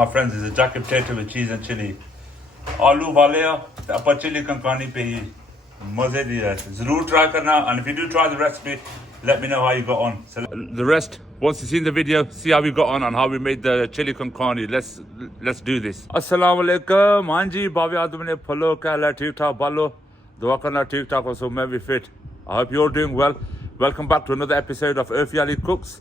my friends is a jacket potato with cheese and chili. Aloo wale appa chili kan khani pe hi maze di hai. Zarur try karna, and if you do try the recipe, let me know how you got on. So the rest, once you've seen the video, see how we got on and how we made the chili con carne. Let's do this. Assalamu alaikum. Manji babi adum ne phalo kala theek thaak balo. Dua karna theek thaak ho, so main bhi fit. I hope you're doing well. Welcome back to another episode of Earthy Cooks.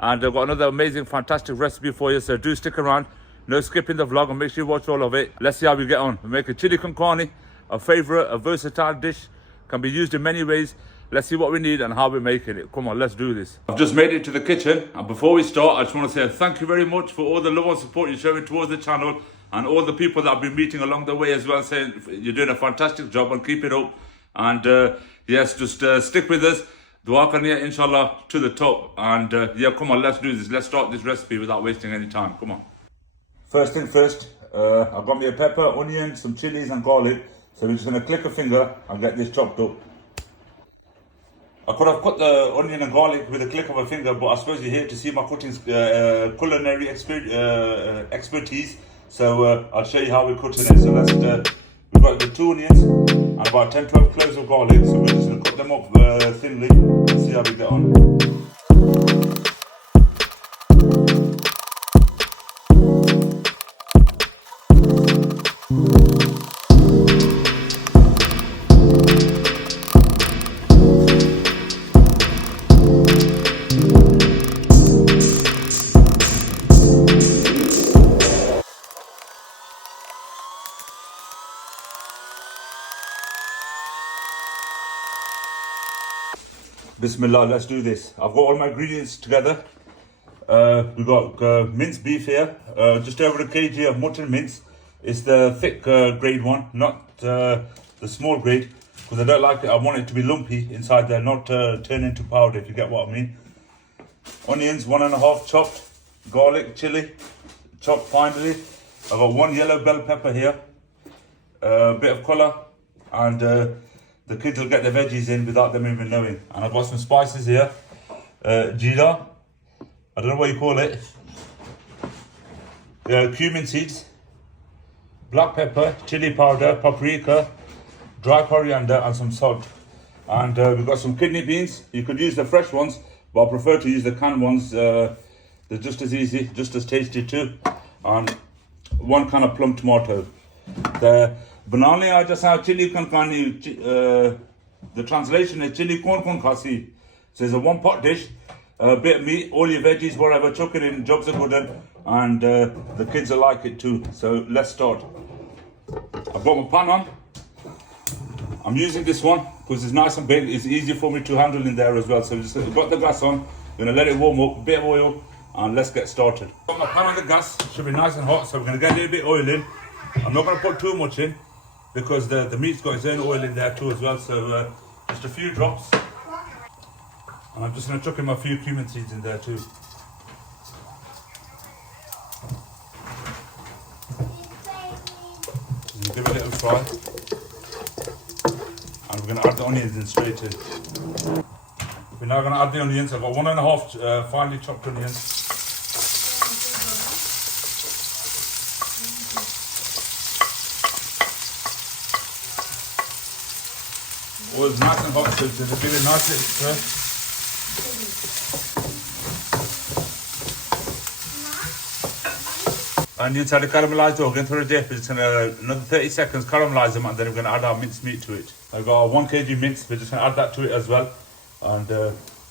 And I've got another amazing, fantastic recipe for you. So do stick around. No skipping the vlog and make sure you watch all of it. Let's see how we get on. We make a chili con carne, a favorite, a versatile dish. Can be used in many ways. Let's see what we need and how we're making it. Come on, let's do this. I've just made it to the kitchen, and before we start, I just want to say thank you very much for all the love and support you're showing towards the channel, and all the people that I've been meeting along the way as well, saying you're doing a fantastic job and keep it up. And yes, just stick with us. Dua karniya, inshallah, to the top. And yeah, come on, let's do this. Let's start this recipe without wasting any time. Come on. First thing first, I've got me a pepper, onion, some chilies and garlic. So we're just going to click a finger and get this chopped up. I could have cut the onion and garlic with a click of a finger, but I suppose you're here to see my cutting culinary expertise. So I'll show you how we're cutting it. So we've got the 2 onions and about 10-12 cloves of garlic. So we're just going to cut them up thinly and see how we get on. Bismillah, let's do this. I've got all my ingredients together. We've got minced beef here, just over a kg of mutton mince. It's the thick grade one, not the small grade, because I don't like it. I want it to be lumpy inside there, not turn into powder, if you get what I mean. Onions, 1.5 chopped. Garlic, chili, chopped finely. I've got 1 yellow bell pepper here, a bit of colour, and the kids will get the veggies in without them even knowing. And I've got some spices here. Jeera, I don't know what you call it. Cumin seeds, black pepper, chili powder, paprika, dry coriander and some salt. And we've got some kidney beans. You could use the fresh ones, but I prefer to use the canned ones. They're just as easy, just as tasty too. And 1 kind of plum tomato. Banali I just have chili con carne. The translation is chili con Kaasi. So it's a 1-pot dish, a bit of meat, all your veggies, whatever, chuck it in, jobs are good, and the kids will like it too. So let's start. I've got my pan on. I'm using this one because it's nice and big. It's easy for me to handle in there as well. So just got the gas on. Gonna let it warm up, a bit of oil, and let's get started. Got my pan on the gas, should be nice and hot. So we're gonna get a little bit of oil in. I'm not gonna put too much in, because the meat's got its own oil in there too as well, so just a few drops. And I'm just going to chuck in a few cumin seeds in there too. And give it a little fry. And we're going to add the onions in straight in. We're now going to add the onions. I've got 1.5 finely chopped onions. Oil's nice and hot, so just give it a nice little stir. Onions are caramelized, we're going to dip. It's going to another 30 seconds caramelize them, and then we're going to add our minced meat to it. I've got 1 kg mince, we're just going to add that to it as well and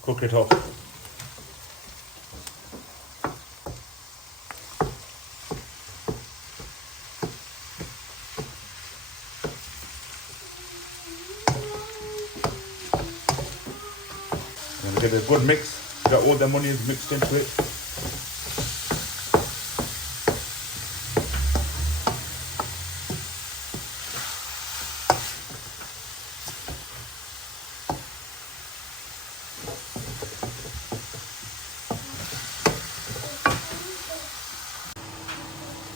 cook it off. Get a good mix, get all the onions mixed into it.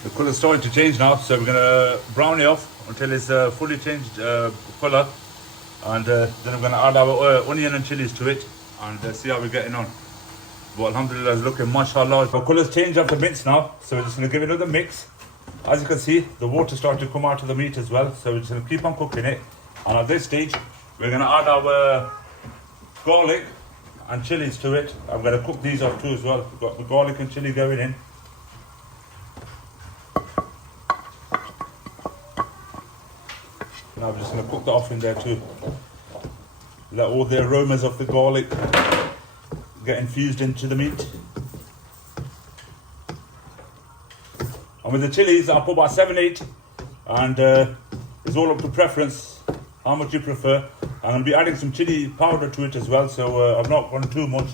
The colour's starting to change now, so we're going to brown it off until it's fully changed colour. And then we're going to add our onion and chilies to it and see how we're getting on. But alhamdulillah, it's looking mashallah. The colours change of the mince now, so we're just going to give it another mix. As you can see, the water starting to come out of the meat as well, so we're just going to keep on cooking it. And at this stage, we're going to add our garlic and chilies to it. I'm going to cook these up too as well. We've got the garlic and chili going in. Now we're just going to cook that off in there too. Let all the aromas of the garlic get infused into the meat. And with the chilies, I'll put about 7, 8, and it's all up to preference, how much you prefer. I'm going to be adding some chili powder to it as well, so I'm not going too much.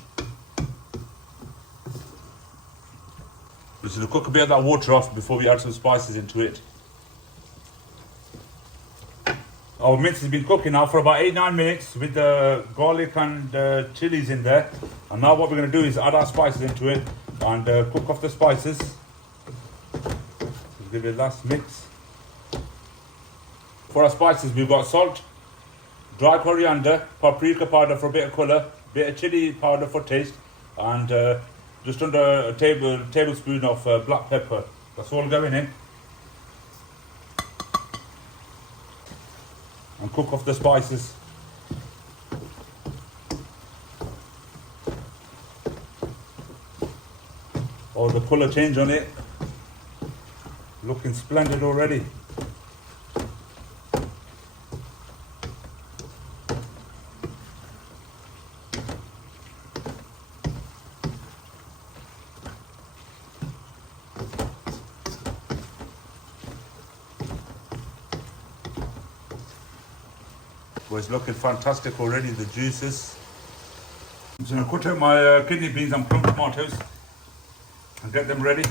We're just going to cook a bit of that water off before we add some spices into it. Our mince has been cooking now for about 8-9 minutes with the garlic and chilies in there. And now what we're going to do is add our spices into it and cook off the spices. Just give it a last mix. For our spices, we've got salt, dry coriander, paprika powder for a bit of colour, bit of chili powder for taste, and just under a tablespoon of black pepper. That's all going in. And cook off the spices. Oh, the colour change on it. Looking splendid already. Well, it's looking fantastic already, the juices. I'm just going to cut out my kidney beans and plum tomatoes and get them ready.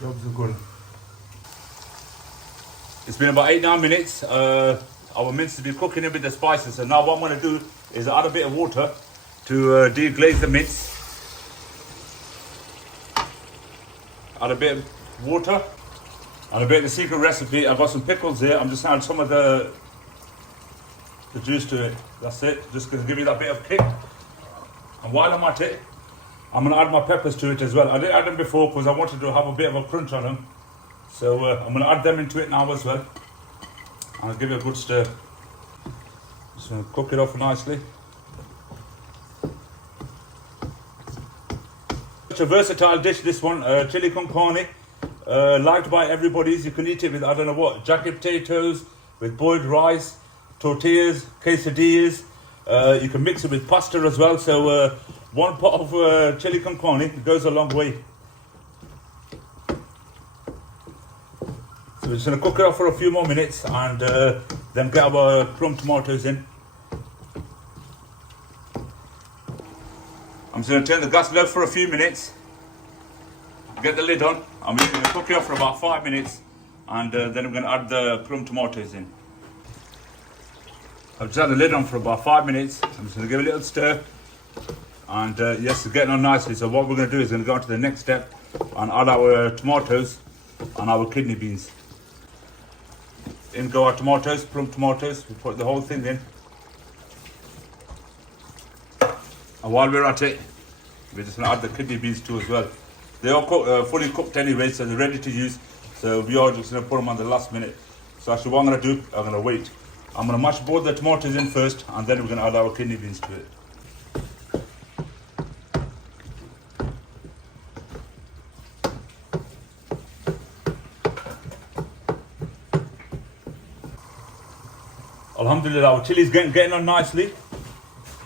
Jobs are good. It's been about 8-9 minutes. Our mince has been cooking in with the spices, so now what I'm going to do is add a bit of water to deglaze the mince. Add a bit of water and a bit of the secret recipe. I've got some pickles here. I'm just adding some of the juice to it. That's it. Just going to give you that bit of kick. And while I'm at it, I'm going to add my peppers to it as well. I didn't add them before because I wanted to have a bit of a crunch on them. So I'm going to add them into it now as well. And I'll give it a good stir. Just going to cook it off nicely. A versatile dish, this one, chili con carne, liked by everybody. You can eat it with, I don't know what, jacket potatoes, with boiled rice, tortillas, quesadillas. You can mix it with pasta as well. So one pot of chili con carne goes a long way. So we're just going to cook it off for a few more minutes and then get our plum tomatoes in. I'm just going to turn the gas low for a few minutes, get the lid on, and we're going to cook it off for about 5 minutes, and then we're going to add the plum tomatoes in. I've just had the lid on for about 5 minutes. I'm just going to give it a little stir, and yes, it's getting on nicely. So what we're going to do is going to go on to the next step and add our tomatoes and our kidney beans. In go our tomatoes, plum tomatoes. We put the whole thing in. And while we're at it, we're just going to add the kidney beans too as well. They are fully cooked anyway, so they're ready to use. So we are just going to put them on the last minute. So actually what I'm going to do, I'm going to wait. I'm going to mash both the tomatoes in first, and then we're going to add our kidney beans to it. Alhamdulillah, our chili's getting on nicely.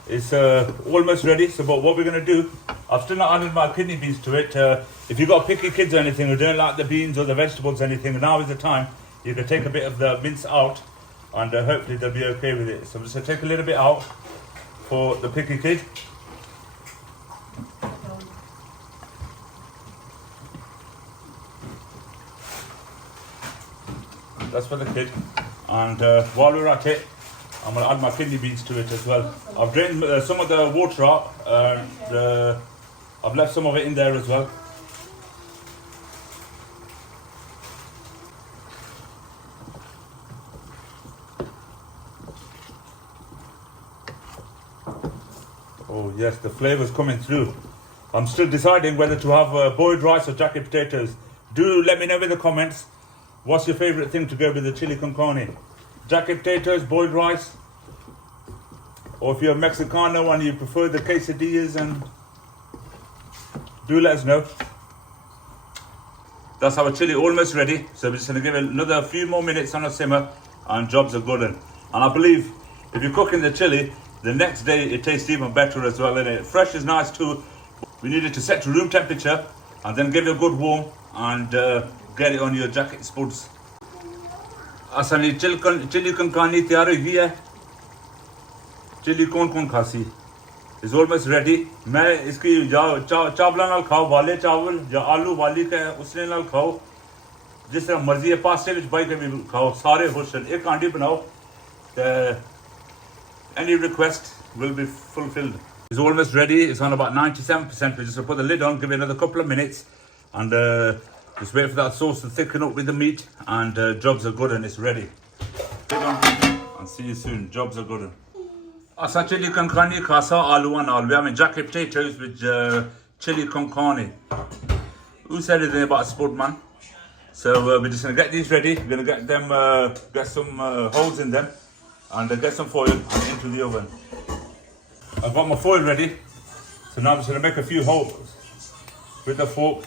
It's almost ready. So but what we're going to do, I've still not added my kidney beans to it. If you've got picky kids or anything who don't like the beans or the vegetables or anything, now is the time. You can take a bit of the mince out, and hopefully they'll be okay with it. So I'm just going to take a little bit out for the picky kid. That's for the kid. And while we're at it, I'm going to add my kidney beans to it as well. I've drained some of the water out, and I've left some of it in there as well. yes, the flavour's coming through. I'm still deciding whether to have boiled rice or jacket potatoes. Do let me know in the comments, what's your favourite thing to go with the chili con carne? Jacket potatoes, boiled rice, or if you're Mexicano and you prefer the quesadillas, and do let us know. That's our chili almost ready, so we're just going to give it another few more minutes on a simmer and jobs are good. And I believe if you're cooking the chili, the next day it tastes even better as well, innit? Fresh is nice too. We need it to set to room temperature and then give it a good warm and get it on your jacket spuds. Asani chili con carne tiyar ho gayi hai. Chili con Kaasi is almost ready. मैं इसकी चावल नाल खाओ, वाले चावल या आलू वाली के उसने नाल खाओ, जिस तरह मर्जी है, पास्ते विच बाई के भी खाओ, सारे खुश हैं। एक हांडी बनाओ, any request will be fulfilled. It's almost ready. It's on about 97%. We're just going to put the lid on, give it another couple of minutes, and just wait for that sauce to thicken up with the meat, and jobs are good and it's ready. Lid on, and see you soon. Jobs are good. Asa chili con carne, casa, aloo and all. We're having jacket potatoes with chili con carne. Who said anything about a spud, man? So we're just going to get these ready. We're going to get them, get some holes in them, and get some foil and into the oven. I've got my foil ready, so now I'm just going to make a few holes with the fork.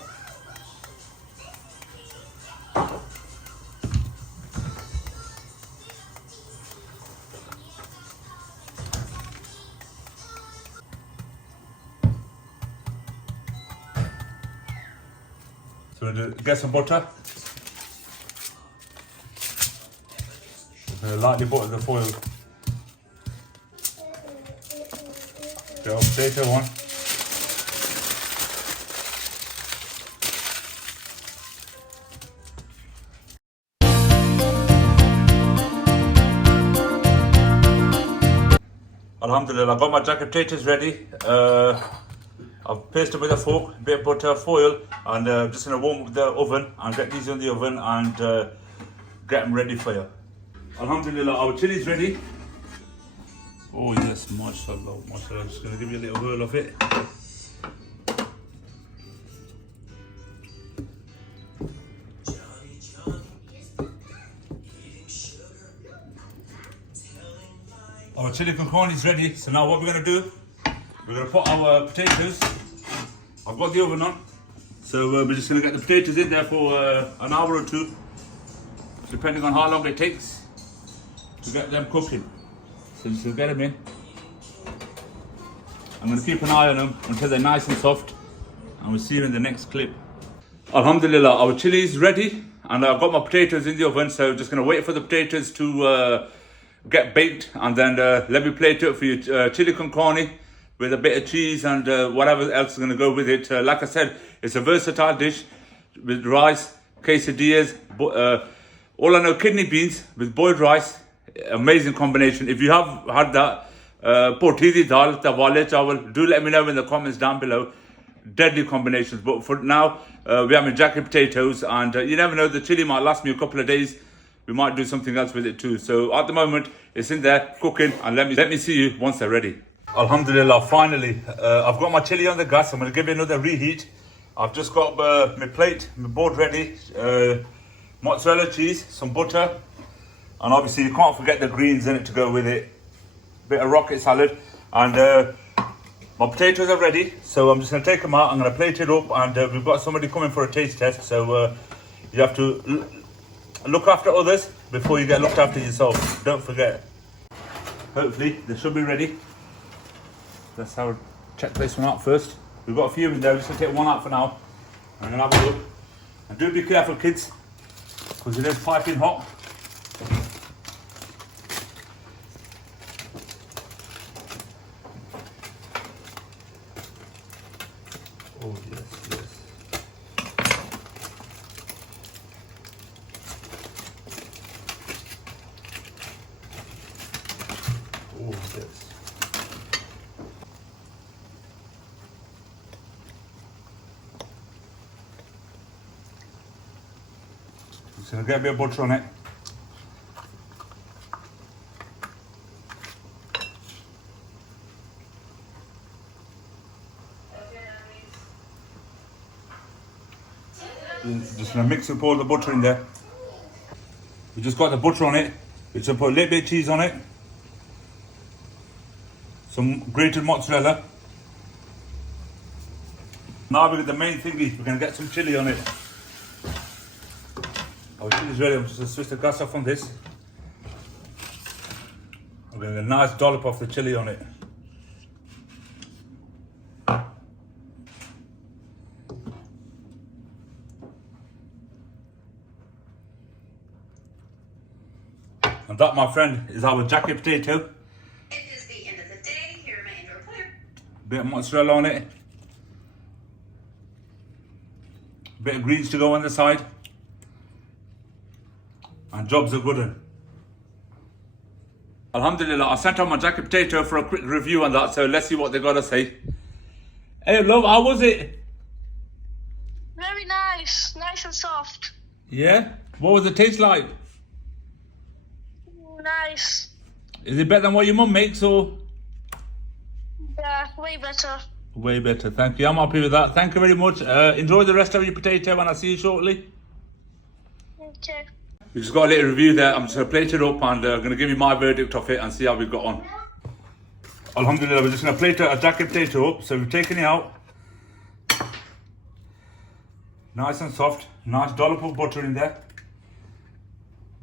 So we'll get some butter. Lightly butter the foil. So potato one. Alhamdulillah, I've got my jacket potatoes ready. I've pasted with a fork, a bit of butter, foil, and I'm just going to warm up the oven and get these in the oven and get them ready for you. Alhamdulillah, our chili is ready. Oh yes, mashallah, mashallah. I'm just going to give you a little whirl of it. Our chili con carne is ready. So now what we're going to do, we're going to put our potatoes. I've got the oven on, so we're just going to get the potatoes in there for an hour or two, depending on how long it takes to get them cooking. So just get them in. I'm going to keep an eye on them until they're nice and soft, and we'll see you in the next clip. Alhamdulillah, our chili is ready, and I've got my potatoes in the oven, so just going to wait for the potatoes to get baked, and then let me plate it for you. Chili con carne with a bit of cheese and whatever else is going to go with it. Like I said, it's a versatile dish with rice, quesadillas, all I know, kidney beans with boiled rice. Amazing combination. If you have had that, portidi dal, wale chawal, do let me know in the comments down below. Deadly combinations. But for now, we're having jacket potatoes, and you never know, the chili might last me a couple of days. We might do something else with it too. So at the moment, it's in there cooking, and let me see you once they're ready. Alhamdulillah, finally, I've got my chili on the gas. I'm going to give it another reheat. I've just got my plate, my board ready, mozzarella cheese, some butter, and obviously you can't forget the greens in it to go with it. Bit of rocket salad, and my potatoes are ready. So I'm just going to take them out. I'm going to plate it up, and we've got somebody coming for a taste test. So you have to look after others before you get looked after yourself. Don't forget. Hopefully they should be ready. Let's check this one out first. We've got a few in there. We're just going to take one out for now. I'm going to have a look. And do be careful, kids, because it is piping hot. Oh yes, yes. Oh yes. Just gonna get a bit of butter on it. Just gonna mix up all the butter in there. We just got the butter on it. We're just gonna put a little bit of cheese on it. Some grated mozzarella. Now we get the main thingy. We're gonna get some chili on it. Our chili's ready. I'm just gonna switch the gas off on this. I'm gonna get a nice dollop of the chili on it. And that, my friend, is our jacket potato. It is the end of the day. Here are my indoor players. Bit of mozzarella on it. Bit of greens to go on the side. And jobs are good. Alhamdulillah, I sent out my jacket potato for a quick review on that, so let's see what they gotta say. Hey love, how was it? Very nice, nice and soft. Yeah? What was the taste like? Nice. Is it better than what your mum makes, or? Yeah, way better. Way better, thank you. I'm happy with that. Thank you very much. Enjoy the rest of your potato and I'll see you shortly. Okay. We just got a little review there. I'm just going to plate it up and I'm going to give you my verdict of it and see how we got on. Alhamdulillah, we're just going to plate a jacket potato up. So we've taken it out. Nice and soft. Nice dollop of butter in there.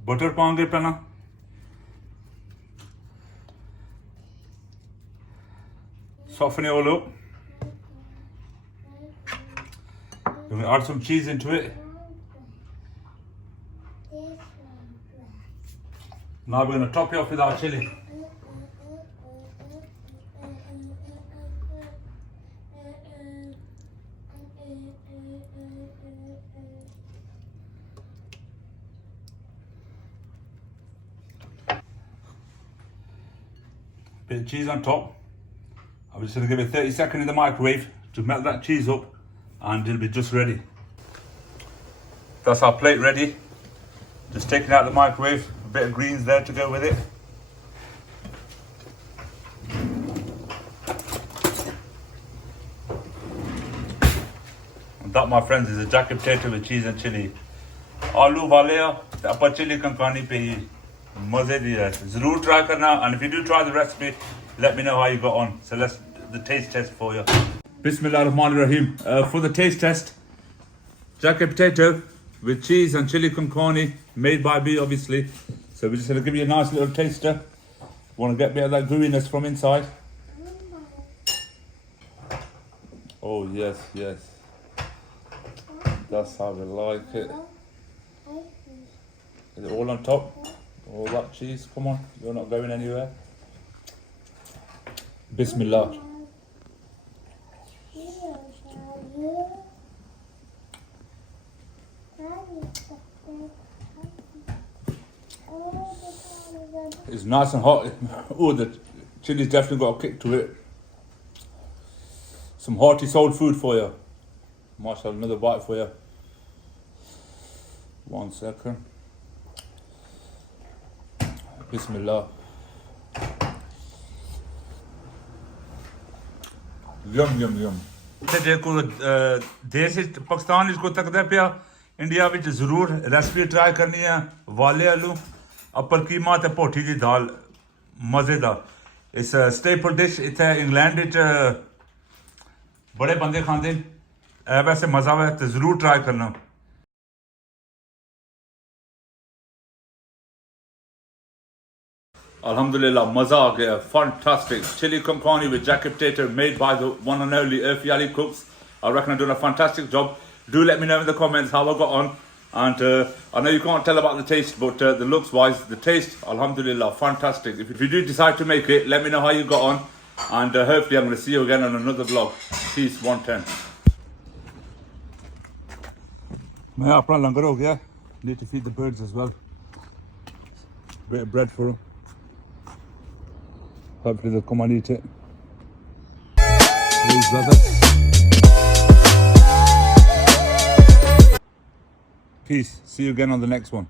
Butter paange pehla. Soften it all up. We're going to add some cheese into it. Now we're going to top it off with our chili. Bit of cheese on top. I'm just going to give it 30 seconds in the microwave to melt that cheese up and it'll be just ready. That's our plate ready. Just taking it out of the microwave. A bit of greens there to go with it. And that, my friends, is a jacket potato with cheese and chili. Aloo wale te apa chili kan khani pe hi maze di hai. Zarur try karna, and if you do try the recipe, let me know how you got on. So let's the taste test for you. Bismillah ar-Rahman ar-Rahim. For the taste test, jacket potato with cheese and chili con carne, made by me, obviously. So we're just going to give you a nice little taster. Want to get a bit of that gooiness from inside. Oh yes, yes. That's how we like it. Is it all on top? All that cheese? Come on, you're not going anywhere. Bismillah. It's nice and hot. Oh, the chili's definitely got a kick to it. Some hearty soul food for you. Mashallah, another bite for you. 1 second. Bismillah. Yum, yum, yum. जे को देश पाकिस्तान इसको तकदा पिया India which जरूर recipe try करनी है वाले आलू अपर कीमा ते पोठी दी दाल मजेदार इस स्टेपल डिश इथे इंग्लैंड विच बड़े बंदे खांदे वैसे मजा है तो जरूर ट्राई करना Alhamdulillah, maza aa gaya. Fantastic. Chili con carne with jacket potato made by the one and only Urfi Ali Cooks. I reckon I've done a fantastic job. Do let me know in the comments how I got on. And I know you can't tell about the taste, but the looks wise, the taste, Alhamdulillah, fantastic. If you do decide to make it, let me know how you got on. And hopefully I'm going to see you again on another vlog. Peace, 110. मैं अपना लंगर हो गया. Need to feed the birds as well. Bit of bread for them. Hopefully they'll come and eat it. Please, brother. Peace. See you again on the next one.